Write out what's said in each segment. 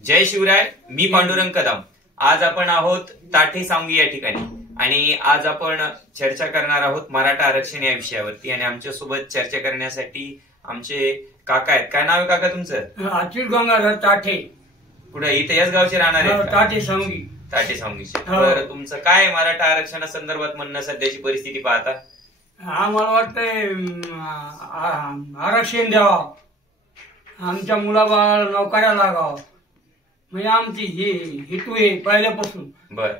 जय शिवराय. मी पांडुरंग कदम. आज आपण आहोत ताठे सांगवी या ठिकाणी आणि आज आपण चर्चा करणार आहोत मराठा आरक्षण या विषयावरती. आणि आमच्या सोबत चर्चा करण्यासाठी आमचे काका आहेत. काय नाव आहे काका तुमचं? अच्युत गंगाधर ताठे. कुठे इथे याच गावचे राहणार आहे? ताठे सांगवी. ताठे सांगवीचे. तर तुमचं काय मराठा आरक्षणासंदर्भात म्हणणं सध्याची परिस्थिती पाहता? आम्हाला वाटतंय आरक्षण द्यावं, आमच्या मुलाबाळ नोकऱ्या लागावं, म्हणजे आमची हे हेतू आहे पहिल्यापासून. बर.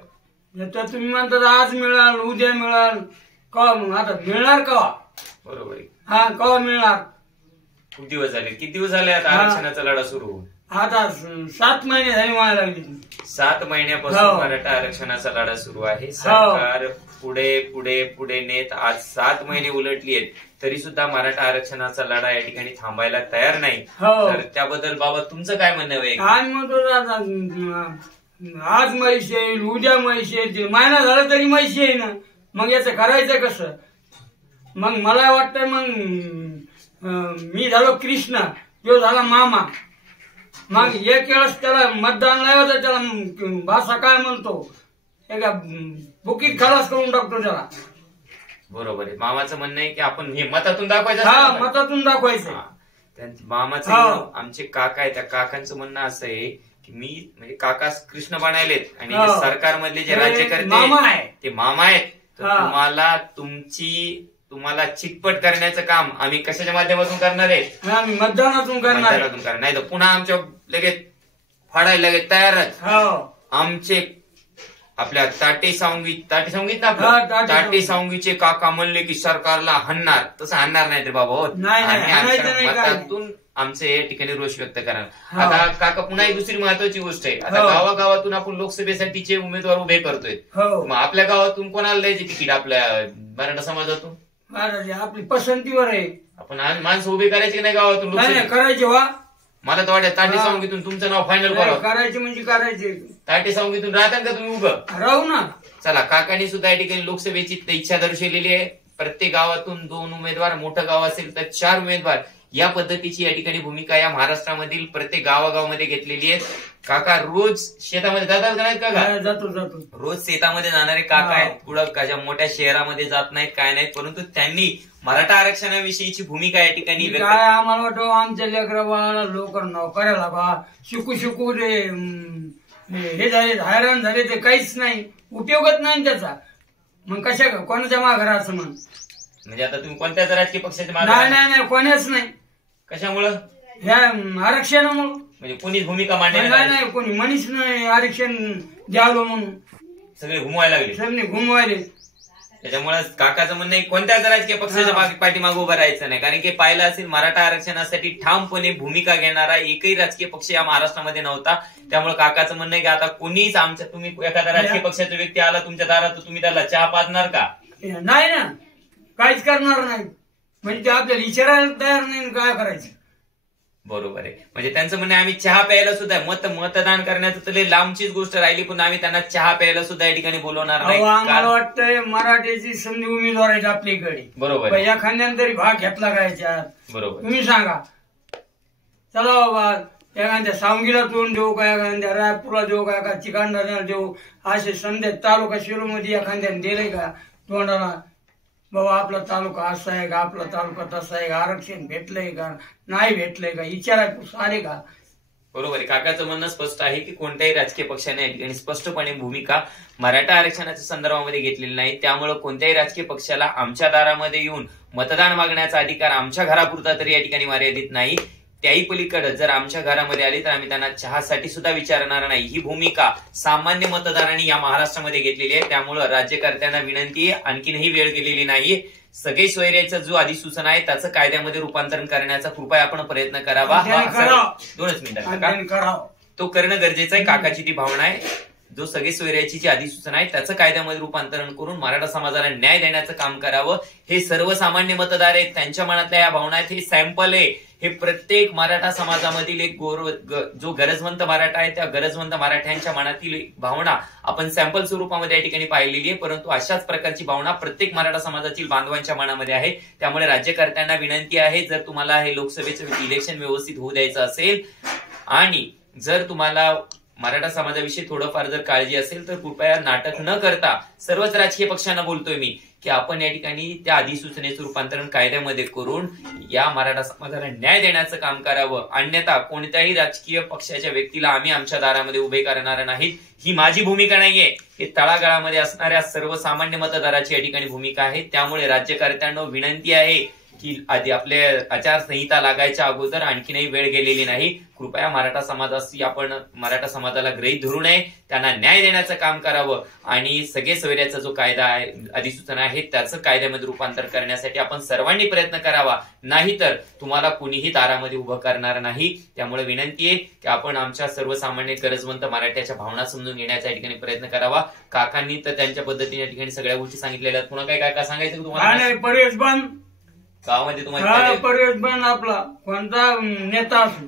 तर तुम्ही म्हणतात आज मिळाल उद्या मिळाल, कवा आता मिळणार कवा? बरोबर आहे. हा कवा मिळणार? खूप दिवस झाले. किती दिवस झाले आता आरक्षणाचा लढा सुरू होऊन? आता 7 महिने झाले मला लागली. 7 महिन्यापासून मराठा आरक्षणाचा लढा सुरू आहे. सरकार पुढे पुढे पुढे नेत आज 7 महिने उलटली आहेत तरी सुद्धा मराठा आरक्षणाचा लढा या ठिकाणी थांबायला तयार नाही. तर त्याबद्दल बाबा तुमचं काय म्हणणं आहे? काय म्हणतो, आज म्हैस येईल उद्या म्हैस येईल, महिना झाला तरी म्हैस येईल ना. मग याचं करायचं कसं? मग मला वाटतंय मग मी झालो कृष्ण, तो झाला मामा. मग एक वेळेस त्याला मतदान नाही होतं, त्याला भाषा काय म्हणतो, एका बुकीत खलास करून टाकतो त्याला. बरोबर आहे. मामाचं म्हणणं आहे की आपण हे मतातून दाखवायचं. हा, मतातून दाखवायचं. मामाचं आमचे काका आहे, त्या काकांचं म्हणणं असं आहे की मी म्हणजे काका कृष्ण बनायलेत आणि सरकारमधले जे राज्यकर्ते ते मामा आहेत. तर तुम्हाला चितपट करण्याचं काम आम्ही कशाच्या माध्यमातून करणार आहे? आम्ही मतदानातून करणार. नाही तर पुन्हा आमच्या लगेच फाडायला लगेच तयारच. आमचे आपल्या ताठे सांगवीत ना ताठे सांगवीचे काका म्हणले की सरकारला हाणणार. तसं हाणणार नाही रे बाबा. मतातून आमचे या ठिकाणी रोष व्यक्त करणार. आता काका पुन्हा एक दुसरी महत्वाची गोष्ट आहे. आता गावागावातून आपण लोकसभेसाठीचे उमेदवार उभे करतोय. मग आपल्या गावातून कोणाला द्यायचे तिकीट? आपल्या मराठा समाजातून आपली पसंतीवर आहे. आपण माणसं उभे करायचे की नाही गावातून? करायचे. वा मला तर वाटतं ताठे सांगीतून तुमचं नाव फायनल करायचे म्हणजे करायचे. ताठे सांगीतून राहतात का तुम्ही उभं? राहू ना. चला, काकांनी सुद्धा या ठिकाणी लोकसभेची इच्छा दर्शवलेली आहे. प्रत्येक गावातून 2 उमेदवार, मोठं गाव असेल तर 4 उमेदवार, या पद्धतीची या ठिकाणी भूमिका या महाराष्ट्रामधील प्रत्येक गावागावामध्ये घेतलेली आहे. काका रोज शेतामध्ये जातात का नाहीत? काका जातो. रोज शेतामध्ये जाणारे काका आहेत. कुठं मोठ्या शहरामध्ये जात नाहीत, काय नाहीत, परंतु त्यांनी मराठा आरक्षणाविषयीची भूमिका या ठिकाणी काय आम्हाला वाटतं आमच्या लेकरा बाळाला लवकर नोकऱ्याला बा शिकू रे, हे झाले हैराण झाले, ते काहीच नाही, उपयोगच नाही त्याचा. मग कशा कोणाच्या माघाराचं म्हण? म्हणजे आता तुम्ही कोणत्याच राजकीय पक्षाच्या मागे? नाही, कोणाच नाही. कशामुळं? ह्या आरक्षणामुळं. म्हणजे कोणीच भूमिका मांडली नाही, कोणी म्हणीच नाही आरक्षण द्यावं म्हणून. सगळे घुमवायले. त्याच्यामुळे काकाचं म्हणणं आहे कोणत्याच राजकीय पक्षाच्या पाठीमागे उभं राहायचं नाही. कारण की पाहिलं असेल मराठा आरक्षणासाठी ठामपणे भूमिका घेणारा एकही राजकीय पक्ष या महाराष्ट्रामध्ये नव्हता. त्यामुळे काकाचं म्हणणं आहे की आता कोणीच तुम्ही एखादा राजकीय पक्षाचा व्यक्ती आला तुमच्या दारात तर तुम्ही त्याला चहा पाजणार का? नाही ना, काहीच करणार नाही. म्हणजे ते आपल्याला विचारायला तयार नाही, काय करायचं? बरोबर आहे. म्हणजे त्यांचं म्हणणं आम्ही चहा प्यायला सुद्धा मतदान करण्याचं तर लांबचीच गोष्ट राहिली, पण आम्ही त्यांना चहा प्यायला सुद्धा या ठिकाणी बोलवणार नाही. आम्हाला वाटतंय मराठीची संधी उमेदवार आहेत आपल्याकडे. बरोबर. एखाद्याने तरी भाग घेतला का याच्यात? बरोबर. तुम्ही सांगा. चला बाबा, एखाद्या सांगीला तोंड देऊ का, एखाद्या रायपूरला देऊ का, एका चिकांडाला देऊ, असे संध्या तालुका शिरूमध्ये एखाद्याने दिलंय का तोंडाला? बाबा आपला तालुका असा आहे का, आपला तालुका तसा आहे का, आरक्षण भेटलंय का नाही भेटलंय का, विचारायचं सारे का? बरोबर आहे. काकाचं म्हणणं स्पष्ट आहे की कोणत्याही राजकीय पक्षाने या ठिकाणी स्पष्टपणे भूमिका मराठा आरक्षणाच्या संदर्भामध्ये घेतलेली नाही. त्यामुळे कोणत्याही राजकीय पक्षाला आमच्या दारामध्ये येऊन मतदान मागण्याचा अधिकार आमच्या घरापुरता तरी या ठिकाणी मर्यादित नाही. त्याही पलीकडे जर आमच्या घरामध्ये आली तर आम्ही त्यांना चहासाठी सुद्धा विचारणार नाही. ही भूमिका सामान्य मतदारांनी या महाराष्ट्रामध्ये घेतलेली आहे. त्यामुळे राज्यकर्त्यांना विनंती आहे, आणखीनही वेळ गेलेली नाही. सगळे सोयऱ्याचा जो अधिसूचना आहे त्याचं कायद्यामध्ये रूपांतरण करण्याचा कृपया आपण प्रयत्न करावा. 2 मिनिटं तो करणं गरजेचं आहे. काकाची ती भावना आहे. जो सगळे सोयऱ्याची जी अधिसूचना आहे त्याचं कायद्यामध्ये रूपांतरण करून मराठा समाजाला न्याय देण्याचं काम करावं. हे सर्वसामान्य मतदार आहेत, त्यांच्या मनातल्या या भावना आहेत. हे सॅम्पल आहे. हे प्रत्येक मराठा समाजामधील एक जो गरजवंत मराठा आहे त्या गरजवंत मराठ्यांच्या मनातील भावना आपण सॅम्पल स्वरूपामध्ये या ठिकाणी पाहिलेली आहे. परंतु अशाच प्रकारची भावना प्रत्येक मराठा समाजातील बांधवांच्या मनामध्ये आहे. त्यामुळे राज्यकर्त्यांना विनंती आहे, जर तुम्हाला हे लोकसभेचं इलेक्शन व्यवस्थित होऊ द्यायचं असेल आणि जर तुम्हाला मराठा समाजाविषयी थोडंफार जर काळजी असेल तर कृपया नाटक न करता सर्वच राजकीय पक्षांना बोलतोय मी की आपण या ठिकाणी त्या अधिसूचनेचं रूपांतरण कायद्यामध्ये करून या मराठा समाजाला न्याय देण्याचं काम करावं. अन्यथा कोणत्याही राजकीय पक्षाच्या व्यक्तीला आम्ही आमच्या दारामध्ये उभे करणार नाहीत. ही माझी भूमिका नाहीये, ही तळागाळामध्ये असणाऱ्या सर्वसामान्य मतदाराची या ठिकाणी भूमिका आहे. त्यामुळे राज्यकर्त्यांना विनंती आहे की आधी आपल्या आचारसंहिता लागायच्या अगोदर आणखीनही वेळ गेलेली नाही. कृपया मराठा समाजाला गृहीत धरू नये, त्यांना न्याय देण्याचं काम करावं आणि सगळे सोयऱ्याचा जो कायदा आहे, अधिसूचना आहे, त्याचं कायद्यामध्ये रूपांतर करण्यासाठी आपण सर्वांनी प्रयत्न करावा. नाहीतर तुम्हाला कुणीही दारामध्ये उभं करणार नाही. त्यामुळे विनंती आहे की आपण आमच्या सर्वसामान्य गरजवंत मराठ्याच्या भावना समजून घेण्याचा या ठिकाणी प्रयत्न करावा. काकांनी तर त्यांच्या पद्धतीने या ठिकाणी सगळ्या गोष्टी सांगितलेल्या आहेत. पुन्हा काय काका सांगायचं तुम्हाला? पर्यटन बंद गावामध्ये तुम्हाला पर्यटन आपला कोणता नेता असो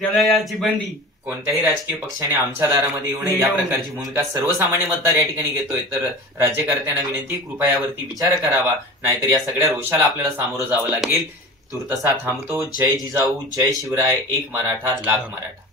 त्याला याची बंदी. कोणत्याही राजकीय पक्षाने आमच्या दारामध्ये येऊ नये या प्रकारची भूमिका सर्वसामान्य मतदार या ठिकाणी घेतोय. तर राज्यकर्त्यांना विनंती, कृपया यावरती विचार करावा, नाहीतर या सगळ्या रोषाला आपल्याला सामोरं जावं लागेल. तुर्तसा थांबतो. जय जिजाऊ, जय शिवराय, एक मराठा लाख मराठा.